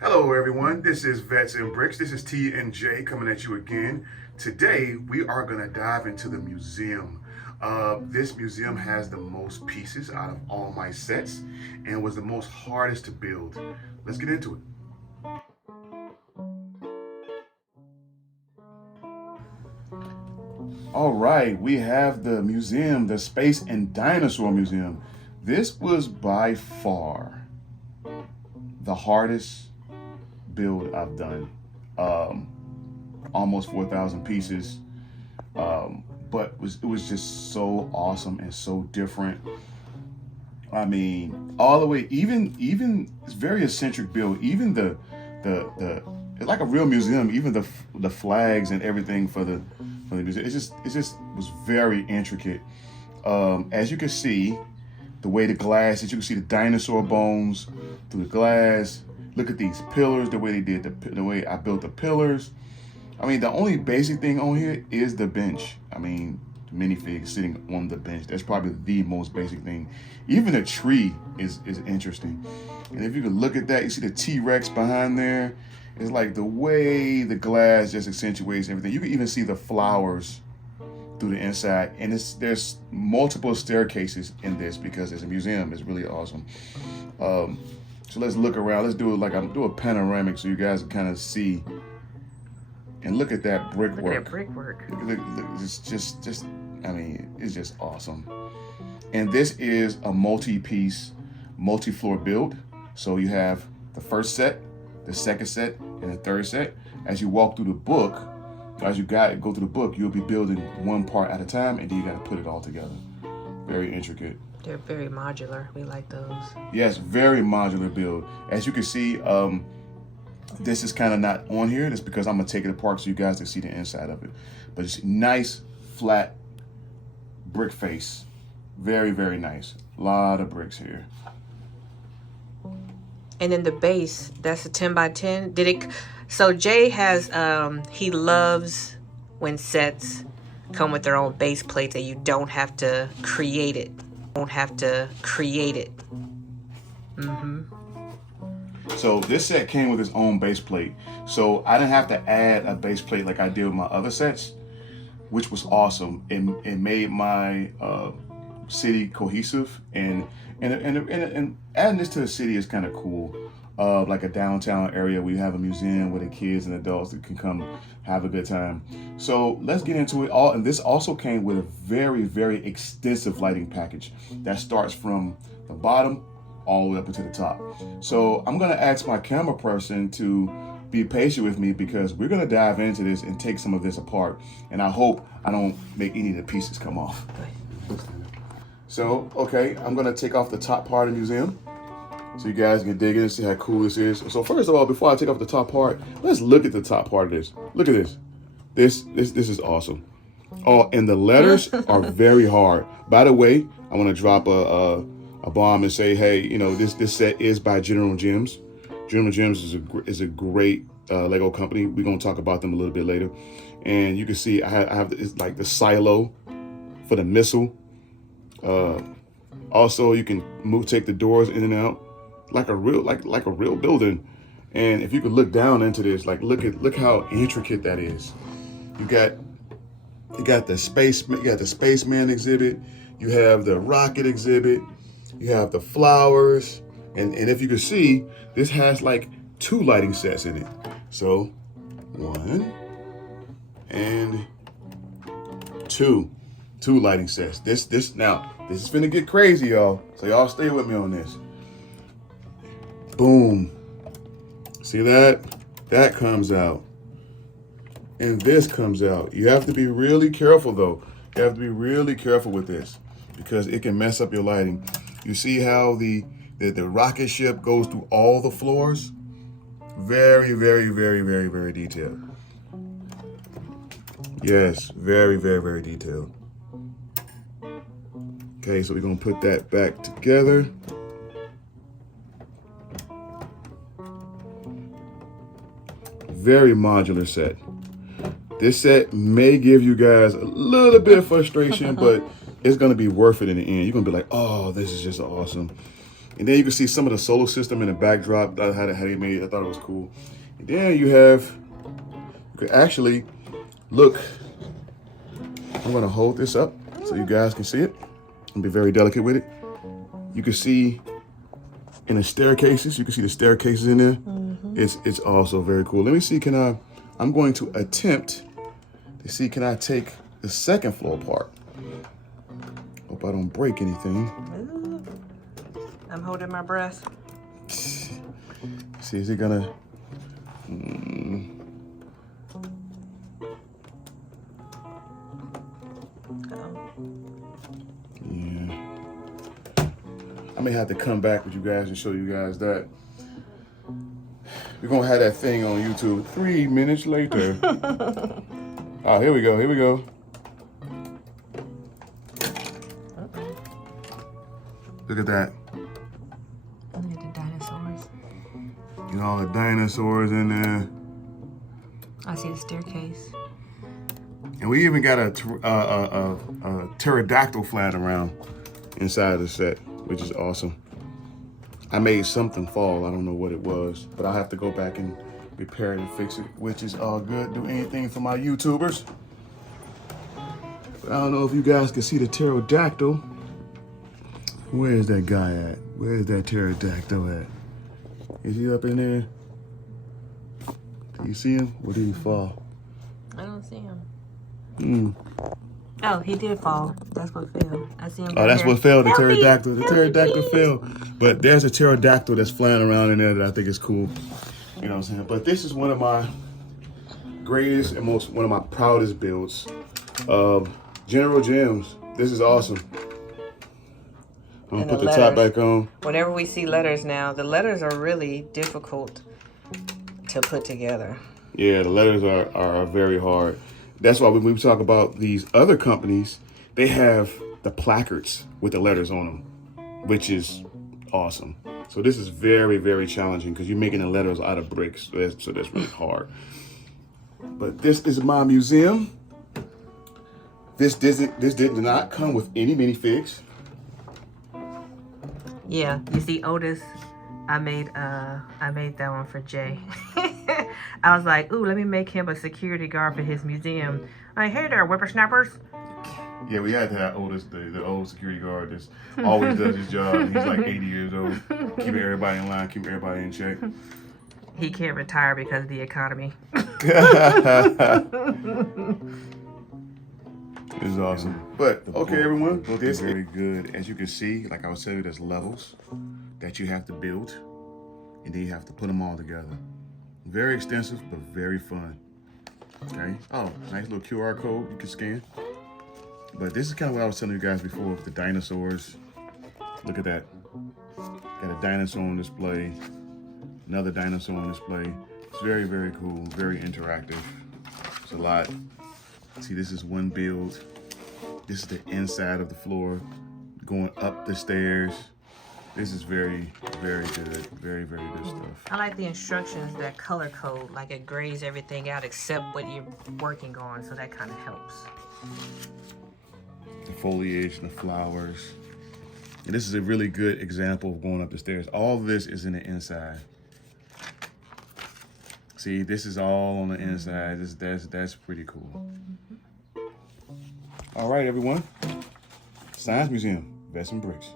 Hello everyone, this is Vets and Bricks. This is T and J coming at you again. Today we are going to dive into the museum. This museum has the most pieces out of all my sets and was the most hardest to build. Let's get into it. All right, we have the museum, the Space and Dinosaur Museum. This was by far the hardest build I've done. Almost 4,000 pieces, but it was just so awesome and so different. I mean, all the way, even it's very eccentric build. Even the it's like a real museum. Even the flags and everything for the museum. It just was very intricate. As you can see, the way the glass, as you can see the dinosaur bones through the glass. Look at these pillars, the way they did the way I built the pillars. I mean, the only basic thing on here is the bench. I mean, the minifigs sitting on the bench. That's probably the most basic thing. Even the tree is interesting. And if you could look at that, you see the T-Rex behind there. It's like the way the glass just accentuates everything. You can even see the flowers through the inside. And there's multiple staircases in this because it's a museum. It's really awesome. So let's look around. Let's do it like I'm doing a panoramic so you guys can kind of see. And look at that brickwork. Look at that brickwork. Look, it's just, I mean, it's just awesome. And this is a multi-piece, multi-floor build. So you have the first set, the second set, and the third set. As you walk through the book, as you go through the book, you'll be building one part at a time, and then you got to put it all together. Very intricate. They're very modular. We like those. Yes, very modular build. As you can see, this is kind of not on here. That's because I'm gonna take it apart so you guys can see the inside of it. But it's nice, flat brick face. Very, very nice. A lot of bricks here. And then the base, that's a 10 by 10. So Jay has, he loves when sets come with their own base plates and you don't have to create it. So this set came with its own base plate. So I didn't have to add a base plate like I did with my other sets, which was awesome. It made my city cohesive, and adding this to the city is kind of cool. Like a downtown area where you have a museum where the kids and adults can come have a good time. So let's get into it all. And this also came with a very, very extensive lighting package that starts from the bottom all the way up into the top. So I'm gonna ask my camera person to be patient with me because we're gonna dive into this and take some of this apart. And I hope I don't make any of the pieces come off. So, okay, I'm gonna take off the top part of the museum so you guys can dig in and see how cool this is. So first of all, before I take off the top part, let's look at the top part of this. Look at this. This is awesome. Oh, and the letters are very hard. By the way, I want to drop a bomb and say, hey, you know, this set is by General Gems. General Gems is a great Lego company. We're gonna talk about them a little bit later. And you can see I have it's like the silo for the missile. Also, you can take the doors in and out like a real building. And if you could look down into this, like look how intricate that is. You got the spaceman exhibit. You have the rocket exhibit. You have the flowers. And if you can see, this has like 2 lighting sets in it. So 1 and 2 lighting sets. This is finna get crazy, y'all. So y'all stay with me on this. Boom. See that? That comes out. And this comes out. You have to be really careful though. You have to be really careful with this because it can mess up your lighting. You see how the rocket ship goes through all the floors? Very, very, very, very, very detailed. Yes, very, very, very detailed. Okay, so we're gonna put that back together. Very modular set. This set may give you guys a little bit of frustration, but it's gonna be worth it in the end. You're gonna be like, oh, this is just awesome. And then you can see some of the solar system in the backdrop, how they made it. I thought it was cool. And then you could actually look. I'm gonna hold this up so you guys can see it and be very delicate with it. You can see in the staircases, you can see the staircases in there. It's also very cool. Let me see, I'm going to attempt to see, can I take the second floor apart? Hope I don't break anything. Ooh. I'm holding my breath. See, is it gonna? Yeah. I may have to come back with you guys and show you guys that. We're gonna have that thing on YouTube 3 minutes later. Oh, here we go, here we go. Look at that. Look at the dinosaurs. You know, all the dinosaurs in there. I see the staircase. And we even got a pterodactyl flying around inside of the set, which is awesome. I made something fall. I don't know what it was, but I'll have to go back and repair it and fix it, which is all good. Do anything for my YouTubers. But I don't know if you guys can see the pterodactyl. Where's that guy at? Where's that pterodactyl at? Is he up in there? Do you see him? Or did he fall? I don't see him. Hmm. Oh, he did fall. That's what fell. I see him. Oh, that's what fell, the pterodactyl. The Help me, pterodactyl please. fell. But there's a pterodactyl that's flying around in there that I think is cool. You know what I'm saying? But this is one of my greatest and one of my proudest builds of General Gems. This is awesome. I'm gonna put the top back on. Whenever we see letters now, the letters are really difficult to put together. Yeah, the letters are very hard. That's why when we talk about these other companies, they have the placards with the letters on them, which is awesome. So this is very, very challenging because you're making the letters out of bricks. So that's really hard. But this is my museum. This did not come with any minifigs. Yeah, you see Otis, I made that one for Jay. I was like, ooh, let me make him a security guard for his museum. Like, hey there, whippersnappers. Yeah, we had to have Otis, the old security guard that's always does his job. He's like 80 years old, keeping everybody in line, keeping everybody in check. He can't retire because of the economy. It's awesome. But okay, everyone, this is very good. As you can see, like I was telling you, there's levels that you have to build, and then you have to put them all together. Very extensive, but very fun. Okay. Oh, nice little QR code you can scan. But this is kind of what I was telling you guys before with the dinosaurs. Look at that. Got a dinosaur on display. Another dinosaur on display. It's very, very cool. Very interactive. It's a lot. See, this is one build. This is the inside of the floor. Going up the stairs. This is very, very good. Very, very good stuff. I like the instructions, that color code, like it grays everything out except what you're working on, so that kind of helps. The foliage and the flowers. And this is a really good example of going up the stairs. All of this is in the inside. See, this is all on the inside. That's pretty cool. All right, everyone. Science Museum, VetsAndBricks.